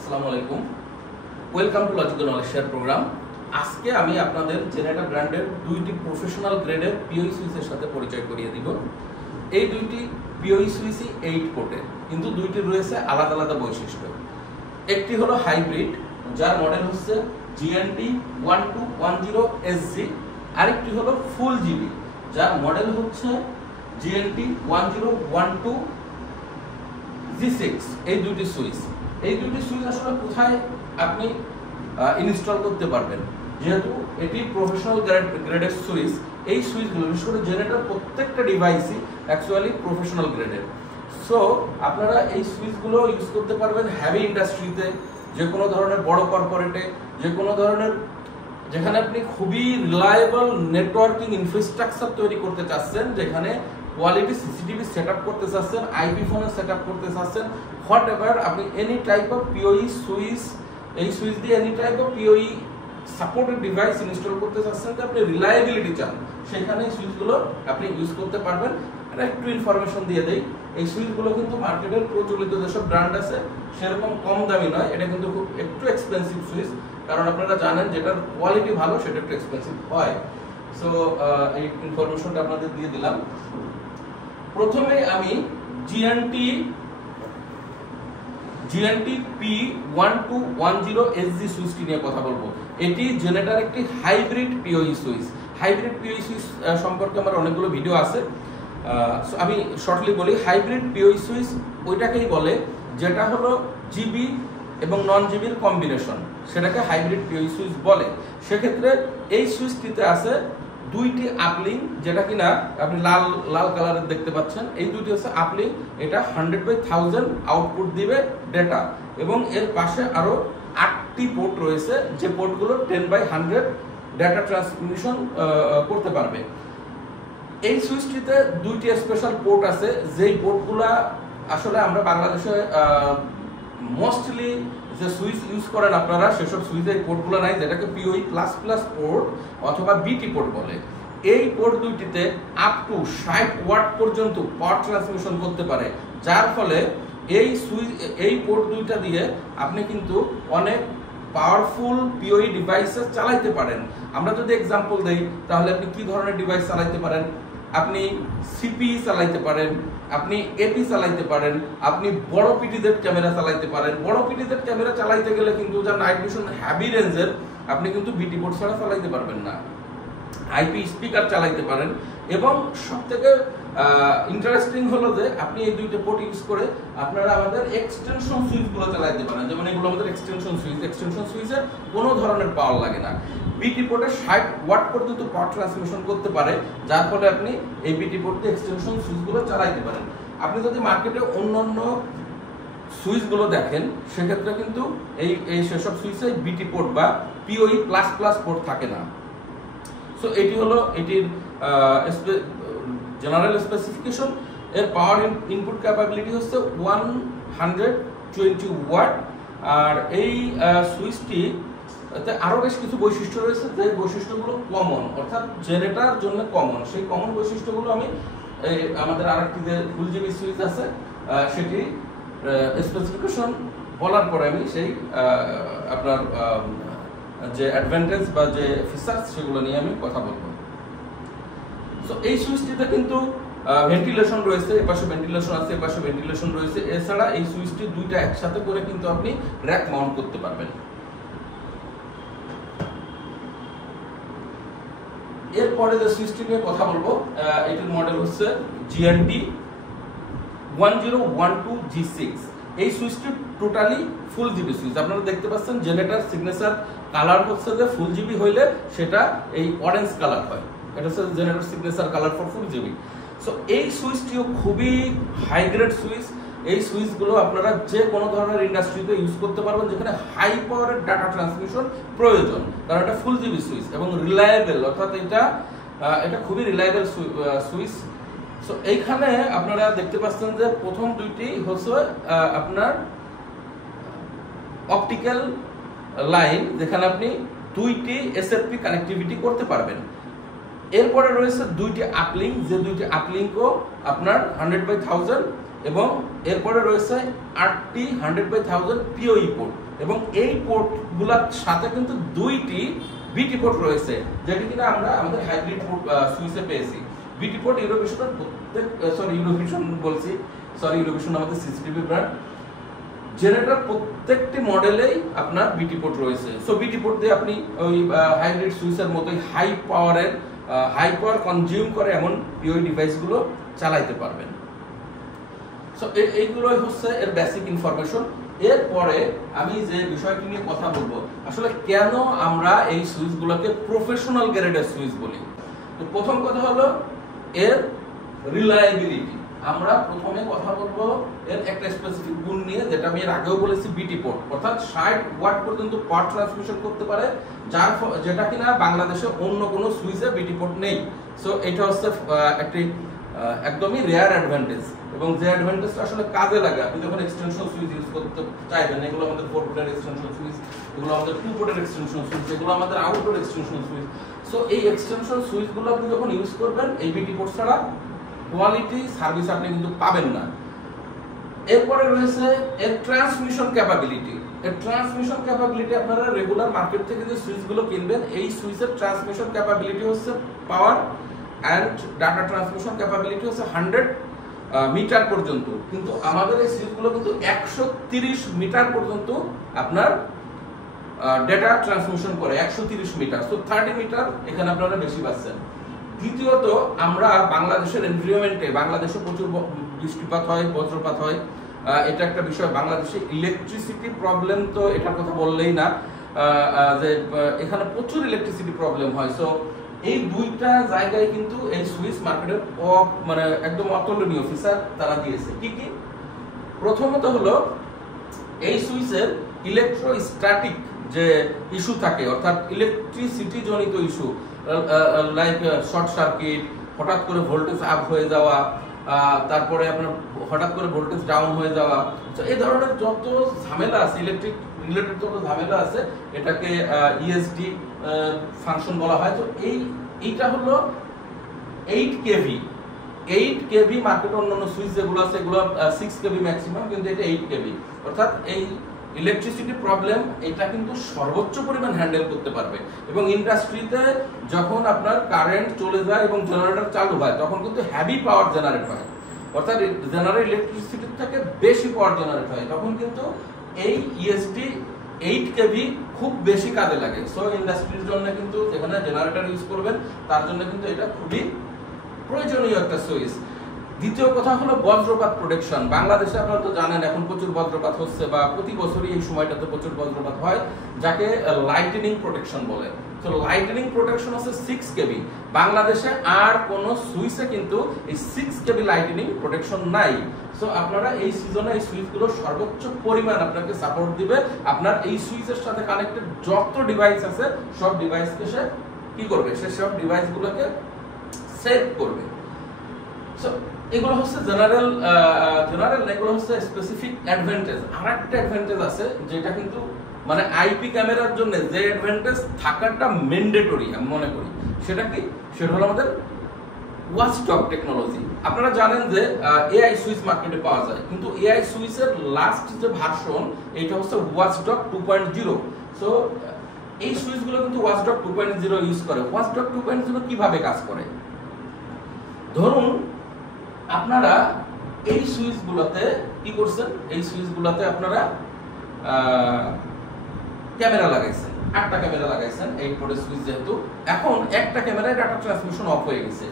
আসসালামু আলাইকুম, welcome to logical knowledge share program. আজকে আমি আপনাদের জেনেটা ব্র্যান্ডের দুইটি প্রফেশনাল গ্রেডের পিওই সুইচের সাথে পরিচয় করিয়ে দিব। এই দুইটি পিওই সুইচই 8 পোর্টের, কিন্তু দুইটি রয়েছে আলাদা আলাদা বৈশিষ্ট্য। একটি হলো হাইব্রিড, যার মডেল হচ্ছে GNT 1210SG, আরেকটি হলো ফুল জিবি, যার মডেল হচ্ছে GNT 1012G6। এই দুটি সুইচ আসলে কোথায় আপনি ইনস্টল করতে পারবেন, যেহেতু এটি প্রফেশনাল গ্রেডের সুইচ। এই সুইচগুলো বিশেষ করে জেনারেটর প্রত্যেকটা ডিভাইসই অ্যাকচুয়ালি প্রফেশনাল গ্রেডের। সো আপনারা এই সুইচগুলো ইউজ করতে পারবেন হেভি ইন্ডাস্ট্রিতে, যে কোনো ধরনের বড় কর্পোরেটে, যে কোনো ধরনের যেখানে আপনি খুবই রিলায়েবল নেটওয়ার্কিং ইনফ্রাস্ট্রাকচার তৈরি করতে চাচ্ছেন, যেখানে কোয়ালিটি সিসিটিভি সেটআপ করতে চাচ্ছেন, আইপি ফোনের সেটআপ করতে চাচ্ছেন, হোয়াট এভার আপনি any type of PoE switch, এই সুইচ দিয়ে any type of PoE supported device install করতে চাচ্ছেন, যে আপনি রিলায়েবিলিটি চান, সেখানে এই সুইচগুলো আপনি ইউজ করতে পারবেন। এটা একটু ইনফরমেশন দিয়ে দেই, এই সুইচগুলো কিন্তু মার্কেটের প্রচলিত যেসব ব্র্যান্ড আছে সেরকম কম দামি নয়, এটা কিন্তু খুব একটু এক্সপেন্সিভ সুইচ, কারণ আপনারা জানেন যেটার কোয়ালিটি ভালো সেটা একটু এক্সপেন্সিভ হয়। সো এই ইনফরমেশনটা আপনাদের দিয়ে দিলাম। প্রথমে আমি GNT P1210SG সুইচটি নিয়ে কথা বলবো। এটি জেনারেটর একটি হাইব্রিড পিওই সুইচ। হাইব্রিড পিওই সুইচ সম্পর্কে আমার অনেকগুলো ভিডিও আছে, আমি শর্টলি বলি। হাইব্রিড পিওই সুইচ ওইটাকেই বলে যেটা হলো জিবি এবং নন জিবির কম্বিনেশন, সেটাকে হাইব্রিড পিওই সুইচ বলে। সেক্ষেত্রে এই সুইচটিতে আছে দুইটি আপলিং, যেটা কিনা আপনি লাল লাল কালারের দেখতে পাচ্ছেন। এই দুইটি হচ্ছে আপলিং, এটা 100/1000 আউটপুট দিবে ডেটা, এবং এর পাশে আরো 8টি পোর্ট রয়েছে, যে পোর্টগুলো 10/100 ডেটা ট্রান্সমিশন করতে পারবে। এই সুইচটিতে দুইটি স্পেশাল পোর্ট আছে, যেই পোর্টগুলা আসলে আমরা বাংলাদেশে মোস্টলি যে সুইচ ইউজ করেন আপনারা, সেসব সুইচের পোর্টগুলো নাই, যেটাকে পিওই প্লাস প্লাস পোর্ট অথবা বিটি পোর্ট বলে। এই পোর্ট দুইটিতে আপ টু 60 ওয়াট পর্যন্ত পাওয়ার ট্রান্সমিশন করতে পারে, যার ফলে এই পোর্ট দুইটা দিয়ে আপনি কিন্তু অনেক পাওয়ারফুল পিওই ডিভাইসেস চালাইতে পারেন। আমরা যদি এক্সাম্পল দেই, তাহলে আপনি কি ধরনের ডিভাইস চালাইতে পারেন? আপনি সিপি চালাইতে পারেন, আপনি এপি চালাইতে পারেন, আপনি বড় পিটিজেড ক্যামেরা চালাইতে পারেন। বড় পিটিজেড ক্যামেরা চালাইতে গেলে কিন্তু যা নাইট ভিশন হেভি রেঞ্জের, আপনি কিন্তু বিটি পোর্ট ছাড়া চালাইতে পারবেন না। আইপি স্পিকার চালাইতে পারেন, এবং সবথেকে ইন্টারেস্টিং হলো যে আপনি এই দুইটা পোর্ট ইউজ করে আপনারা আমাদের এক্সটেনশন সুইচগুলো চালাইতে পারেন। যেমন এগুলো আমাদের এক্সটেনশন সুইচে কোনো ধরনের পাওয়ার লাগে না। বিটি পোর্টে 60 ওয়াট পর্যন্ত পাওয়ার ট্রান্সমিশন করতে পারে, যার ফলে আপনি এই বিটি পোর্ট দিয়ে এক্সটেনশন সুইচগুলো চালাইতে পারেন। আপনি যদি মার্কেটে অন্যান্য সুইচগুলো দেখেন, সেক্ষেত্রে কিন্তু এই সেসব সুইচে বিটি পোর্ট বা পিওই প্লাস প্লাস পোর্ট থাকে না। সো এটি হলো এটির জেনারেল স্পেসিফিকেশন। এর পাওয়ার ইনপুট ক্যাপাবিলিটি হচ্ছে 120 ওয়াট। আর এই সুইচটি আরো বেশ কিছু বৈশিষ্ট্য রয়েছে, যে বৈশিষ্ট্যগুলো কমন, অর্থাৎ জেনারেটর জন্য কমন। সেই কমন বৈশিষ্ট্যগুলো আমি আমাদের আরেকটি যে ফুল জিবি সুইচ আছে সেটি স্পেসিফিকেশন বলার পরে আমি সেই আপনার যে অ্যাডভান্টেজ বা যে ফিচার্স সেগুলো নিয়ে আমি কথা বলবো। সো এই সুইচটিতে কিন্তু ভেন্টিলেশন রয়েছে, এপাশে ভেন্টিলেশন আছে, এপাশে ভেন্টিলেশন রয়েছে। এছাড়া এই সুইচটি দুইটা একসাথে করে কিন্তু আপনি র্যাক মাউন্ট করতে পারবেন। এরপরে যে সুইচটি নিয়ে কথা বলবো, এটির মডেল হচ্ছে GNT 1012G6। এই সুইচটি টোটালি ফুল জিবি সুইচ। আপনারা দেখতে পাচ্ছেন জেনারেটর সিগনেচার কালার হচ্ছে যে ফুল জিবি হইলে সেটা এই অরেঞ্জ কালার হয়, এটা হচ্ছে generator signature colour for full GB. So এই সুইচটিও খুবই হাই গ্রেড সুইচ। এই সুইচগুলো আপনারা যে কোনো ধরনের ইন্ডাস্ট্রিতে ইউজ করতে পারবেন, যেখানে হাই পাওয়ারের ডাটা ট্রান্সমিশন প্রয়োজন, কারণ এটা ফুল জিবি সুইচ এবং রিলায়েবল, অর্থাৎ এটা খুবই রিলায়েবল সুইচ। সো এইখানে আপনারা দেখতে পাচ্ছেন যে প্রথম দুইটি হচ্ছে আপনার অপটিক্যাল লাইন, যেখানে আপনি দুইটি এসএফপি কানেক্টিভিটি করতে পারবেন। এরপরে রয়েছে দুইটি আপলিং, যে দুইটি আপলিংও আপনার 100/1000 এবং এরপরে রয়েছে 8টি 100/1000 পিওই পোর্ট। এবং এই পোর্টগুলোর সাথে কিন্তু দুইটি বিটি পোর্ট রয়েছে, যেটি কিনা আমরা আমাদের হাইব্রিড পোর্ট সুইচে পেয়েছি। বিটি পোর্ট ইউরোভিশনের প্রত্যেক ইউরোভিশন আমাদের সিসিটিভি ব্র্যান্ড, জেনারেটর প্রত্যেকটি মডেলেই আপনার বিটি পোর্ট রয়েছে। সো বিটি পোর্ট দিয়ে আপনি ওই হাইব্রিড সুইচের মতোই হাই পাওয়ার কনজিউম করে এমন পিওই ডিভাইসগুলো চালাইতে পারবেন। সো এইগুলোই হচ্ছে এর বেসিক ইনফরমেশন। এরপরে আমি যে বিষয়টি নিয়ে কথা বলবো, আসলে কেন আমরা এই সুইচগুলোকে প্রফেশনাল গ্রেডের সুইচ বলি। তো প্রথম কথা হলো এর রিলায়েবিলিটি। আমরা প্রথমে কথা বলবো এর একটা স্পেসিফিক গুণ নিয়ে, যেটা আমি এর আগেও বলেছি, বিটি পোর্ট, অর্থাৎ 60 ওয়াট পর্যন্ত পাওয়ার ট্রান্সমিশন করতে পারে, যেটা কিনা বাংলাদেশে অন্য কোনো সুইচে বিটি পোর্ট নেই। সো এটা হচ্ছে একটি একদমই রেয়ার অ্যাডভান্টেজ, এবং যে অ্যাডভান্টেজটা আসলে কাজে লাগে আপনি যখন এক্সটেনশন সুইচ ইউজ করতে চাইবেন। এগুলো আমাদের 4 পোর্টের এক্সটেনশন সুইচ, এগুলো আমাদের 2 পোর্টের এক্সটেনশন সুইচ, এগুলো আমাদের আউটডোর এক্সটেনশন সুইচ। সো এই এক্সটেনশন সুইচগুলো আপনি যখন ইউজ করবেন এই বিটি পোর্ট ছাড়া কোয়ালিটি সার্ভিস আপনি কিন্তু পাবেন না। এরপরে রয়েছে এর ট্রান্সমিশন ক্যাপাবিলিটি। এর ট্রান্সমিশন ক্যাপাবিলিটি আপনারা রেগুলার মার্কেট থেকে যে সুইচগুলো কিনবেন, এই সুইচের ট্রান্সমিশন ক্যাপাবিলিটি হচ্ছে power and data transmission capability হচ্ছে 100 মিটার পর্যন্ত, কিন্তু আমাদের এই সুইচগুলো কিন্তু 130 মিটার পর্যন্ত আপনার ডেটা ট্রান্সমিশন করে। 130 মিটার, তো 30 মিটার এখানে আপনারা বেশি পাচ্ছেন। দ্বিতীয়ত, আমরা বাংলাদেশের এনভায়রনমেন্টে, বাংলাদেশে প্রচুর বৃষ্টিপাত হয়, বজ্রপাত হয়, এটা একটা বিষয়। বাংলাদেশে ইলেকট্রিসিটি প্রবলেম তো এটার কথা বললেই না, যে এখানে প্রচুর ইলেকট্রিসিটি প্রবলেম হয়। সো এই দুইটা জায়গায় কিন্তু এই সুইচ মার্কেটের মানে একদম অতুলনীয় ফিচার তারা দিয়েছে। কি কি? প্রথমত হলো এই সুইচের ইলেকট্রোস্ট্যাটিক যে ইস্যু থাকে, অর্থাৎ ইলেকট্রিসিটি জনিত ইস্যু, লাইক শর্ট সার্কিট, হঠাৎ করে ভোল্টেজ আপ হয়ে যাওয়া, তারপরে আপনার হঠাৎ করে ভোল্টেজ ডাউন হয়ে যাওয়া, এই ধরনের যত ঝামেলা আছে, ইলেকট্রিক রিলেটেড যত ঝামেলা আছে, এটাকে ইএসডি ফাংশন বলা হয়। তো এইটা হলো 8 কেভি। 8 কেভি মার্কেটে অন্যান্য সুইচ যেগুলো আছে এগুলো 6 কেভি ম্যাক্সিমাম, কিন্তু এটা 8 কেভি, অর্থাৎ এই ইলেকট্রিসিটি প্রবলেম এটা কিন্তু সর্বোচ্চ পরিমাণ হ্যান্ডেল করতে পারবে। এবং ইন্ডাস্ট্রিতে যখন আপনার কারেন্ট চলে যায় এবং জেনারেটর চালু হয়, তখন কিন্তু হেভি পাওয়ার জেনারেট হয়, অর্থাৎ জেনারেল ইলেকট্রিসিটির থেকে বেশি পাওয়ার জেনারেট হয়, তখন কিন্তু এই ইএসডি 8 কেভি খুব বেশি কাজে লাগে। সো ইন্ডাস্ট্রির জন্য কিন্তু যেখানে জেনারেটর ইউজ করবেন তার জন্য কিন্তু এটা খুবই প্রয়োজনীয় একটা সুইচ। দ্বিতীয় কথা হলো বজ্রপাত প্রোটেকশন। বাংলাদেশে আপনারা তো জানেন এখন প্রচুর বজ্রপাত হচ্ছে, বা প্রতি বছরই এই সময়টাতে প্রচুর বজ্রপাত হয়, যাকে লাইটনিং প্রোটেকশন বলে। তো লাইটনিং প্রোটেকশন হচ্ছে 6 কেভি। বাংলাদেশে আর কোন সুইচে কিন্তু এই 6 কেভি লাইটনিং প্রোটেকশন নাই। সো আপনারা এই সিজনে এই সুইচগুলো সর্বোচ্চ পরিমাণ আপনাকে সাপোর্ট দিবে। আপনার এই সুইচের সাথে কানেক্টেড যত ডিভাইস আছে সব ডিভাইসকে সে কি করবে, সে সব ডিভাইসগুলোকে সেভ করবে। সো এগুলো হচ্ছে জেনারেল এগুলো হচ্ছে স্পেসিফিক অ্যাডভান্টেজ। আরেকটা অ্যাডভান্টেজ আছে যেটা কিন্তু মানে আইপি ক্যামেরার জন্য যে অ্যাডভান্টেজ থাকাটা ম্যান্ডেটরি আমি মনে করি, সেটা কি? সেটা হলো আমাদের ওয়াচডগ টেকনোলজি। আপনারা জানেন যে এআই সুইচ মার্কেটে পাওয়া যায়, কিন্তু এআই সুইচের লাস্ট যে ভার্সন এটা হচ্ছে ওয়াচডগ 2.0। সো এই সুইচগুলো কিন্তু ওয়াচডগ 2.0 ইউজ করে। ওয়াচডগ 2.0 কিভাবে কাজ করে? ধরুন আপনারা এই সুইচগুলোতে কি করছেন, এই সুইচগুলোতে আপনারা ক্যামেরা লাগাইছেন, 8টা ক্যামেরা লাগাইছেন 8 পোর্টের সুইচ যেহেতু। এখন একটা ক্যামেরায় ডাটা ট্রান্সমিশন অফ হয়ে গেছে।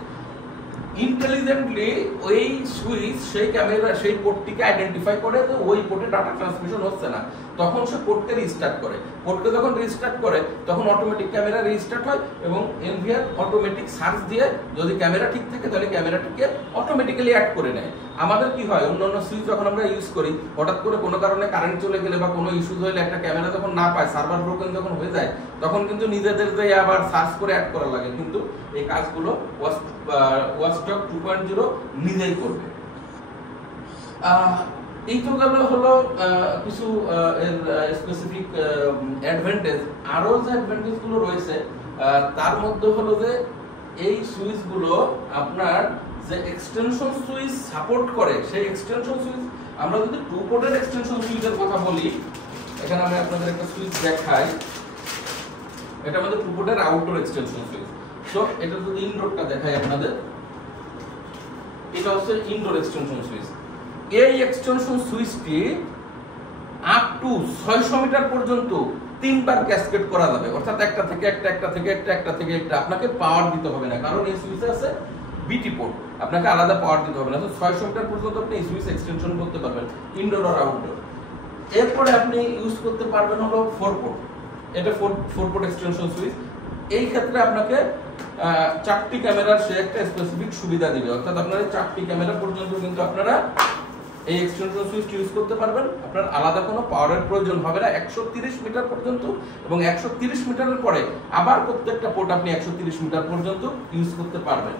ইন্টেলিজেন্টলি ওই সুইচ সেই ক্যামেরা সেই পোর্টটিকে আইডেন্টিফাই করে যে ওই পোর্টে ডাটা ট্রান্সমিশন হচ্ছে না, তখন সে পোর্টকে রিস্টার্ট করে। পোর্টকে যখন রিস্টার্ট করে তখন অটোমেটিক ক্যামেরা রিস্টার্ট হয় এবং এনভিআর অটোমেটিক সার্চ দিয়ে যদি ক্যামেরা ঠিক থাকে তাহলে ক্যামেরাটিকে অটোমেটিক্যালি অ্যাড করে নেয়। আমাদের কি হয়, অন্যান্য সুইচ যখন আমরা ইউজ করি, হঠাৎ করে কোনো কারণে কারেন্ট চলে গেলে বা কোনো ইস্যু হলে একটা ক্যামেরা যখন না পায়, সার্ভার ব্রোকেন যখন হয়ে যায়, তখন কিন্তু নিজেদের দিয়ে আবার সার্চ করে অ্যাড করা লাগে। কিন্তু এই কাজগুলো ওয়াচডগ 2.0 নিজেই করবে। এই তো গেল হলো কিছু স্পেসিফিক অ্যাডভান্টেজ। আরো যে অ্যাডভান্টেজ গুলো রয়েছে তার মধ্যে হলো যে এই সুইচগুলো আপনার যে এক্সটেনশন সুইচ সাপোর্ট করে, সেই এক্সটেনশন সুইচ আমরা যদি 2 পোর্টের এক্সটেনশন সুইচের কথা বলি, এখানে আমি আপনাদের একটা সুইচ দেখাই, এটা আমাদের টুপোটের আউটডোর এক্সটেনশন সুইচ। সো এটা যদি ইনডোরটা দেখাই আপনাদের, এটা হচ্ছে ইনডোর এক্সটেনশন সুইচ। এই এক্সটেনশন সুইচটি আপ টু 600 মিটার পর্যন্ত 3 বার ক্যাসকেড করা যাবে, অর্থাৎ একটা থেকে একটা আপনাকে পাওয়ার দিতে হবে না, কারণ এই সুইচে আছে বিটি পোর্ট, আপনাকে আলাদা পাওয়ার দিতে হবে না। তো 600 মিটার পর্যন্ত আপনি এই সুইচ এক্সটেনশন করতে পারবেন ইনডোর আর আউটডোর। এরপরে আপনি ইউজ করতে পারবেন হলো 4 পোর্ট, এটা 4 পোর্ট এক্সটেনশন সুইচ। এই ক্ষেত্রে আপনাকে 4টি ক্যামেরার সে একটা স্পেসিফিক সুবিধা দিবে, অর্থাৎ আপনারা 4টি ক্যামেরা পর্যন্ত কিন্তু আপনারা এই এক্সটেনশন সুইচ ইউজ করতে পারবেন। আপনার আলাদা কোনো পাওয়ারের প্রয়োজন হবে না 130 মিটার পর্যন্ত, এবং 130 মিটারের পরে আবার প্রত্যেকটা পোর্ট আপনি 130 মিটার পর্যন্ত ইউজ করতে পারবেন।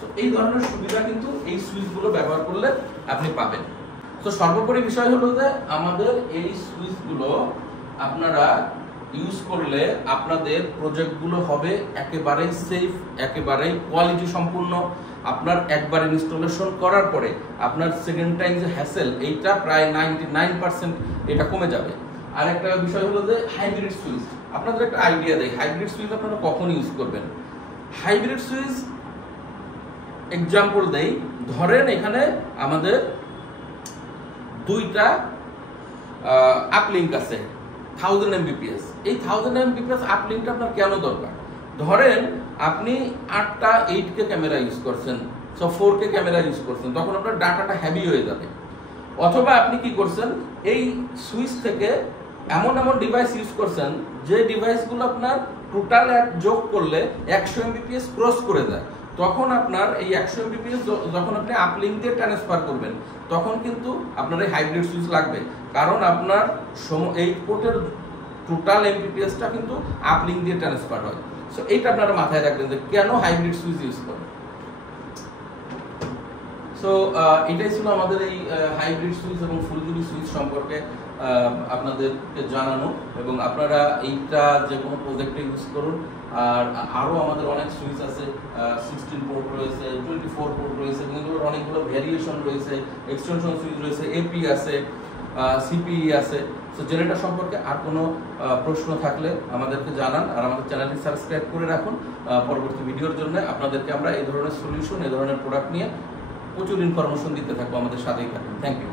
তো এই ধরনের সুবিধা কিন্তু এই সুইচগুলো ব্যবহার করলে আপনি পাবেন। তো সর্বোপরি বিষয় হলো যে আমাদের এই সুইচগুলো আপনারা ইউজ করলে আপনাদের প্রজেক্টগুলো হবে একেবারেই সেফ, একেবারেই কোয়ালিটি সম্পূর্ণ। আপনার একবার ইনস্টলেশন করার পরে আপনার সেকেন্ড টাইম যে হ্যাসেল, এইটা প্রায় 99% এটা কমে যাবে। আর একটা বিষয় হলো যে হাইব্রিড সুইচ, আপনাদের একটা আইডিয়া দেয় হাইব্রিড সুইচ আপনারা কখন ইউজ করবেন। হাইব্রিড সুইচ এক্সাম্পল দেই, ধরেন এখানে আমাদের 2টা আপলিঙ্ক আছে 1000 Mbps। এই 1000 Mbps আপলিঙ্কটা আপনার কেন দরকার? ধরেন আপনি 8টা 8K ক্যামেরা ইউজ করছেন, 4K ক্যামেরা ইউজ করছেন, তখন আপনার ডাটাটা হেভি হয়ে যাবে। অথবা আপনি কি করছেন, এই সুইচ থেকে এমন ডিভাইস ইউজ করছেন যে ডিভাইসগুলো আপনার টোটাল যোগ করলে 100 Mbps ক্রস করে যায়, তখন আপনার এই 100 Mbps যখন আপনি আপলিঙ্ক দিয়ে ট্রান্সফার করবেন, তখন কিন্তু আপনার এই হাইব্রিড সুইচ লাগবে, কারণ আপনার এই পোর্টের টোটাল Mbpsটা কিন্তু আপলিঙ্ক দিয়ে ট্রান্সফার হয়। সো এইটা আপনারা মাথায় রাখবেন যে কেন হাইব্রিড সুইচ ইউজ করেন। সো এটাই ছিল আমাদের এই হাইব্রিড সুইচ এবং ফুলজুরি সুইচ সম্পর্কে আপনাদেরকে জানানো, এবং আপনারা এইটা যে কোনো প্রজেক্টে ইউজ করুন। আর আরও আমাদের অনেক সুইচ আছে, 16 পোর্ট রয়েছে, 24 পোর্ট রয়েছে, এগুলোর অনেকগুলো ভ্যারিয়েশন রয়েছে, এক্সটেনশন সুইচ রয়েছে, এপি আছে, সিপিই আছে। সো জেনারেটর সম্পর্কে আর কোনো প্রশ্ন থাকলে আমাদেরকে জানান, আর আমাদের চ্যানেলটি সাবস্ক্রাইব করে রাখুন পরবর্তী ভিডিওর জন্য। আপনাদেরকে আমরা এই ধরনের সলিউশন, এই ধরনের প্রোডাক্ট নিয়ে প্রচুর ইনফরমেশন দিতে থাকবো, আমাদের সাথেই থাকুন। Thank you.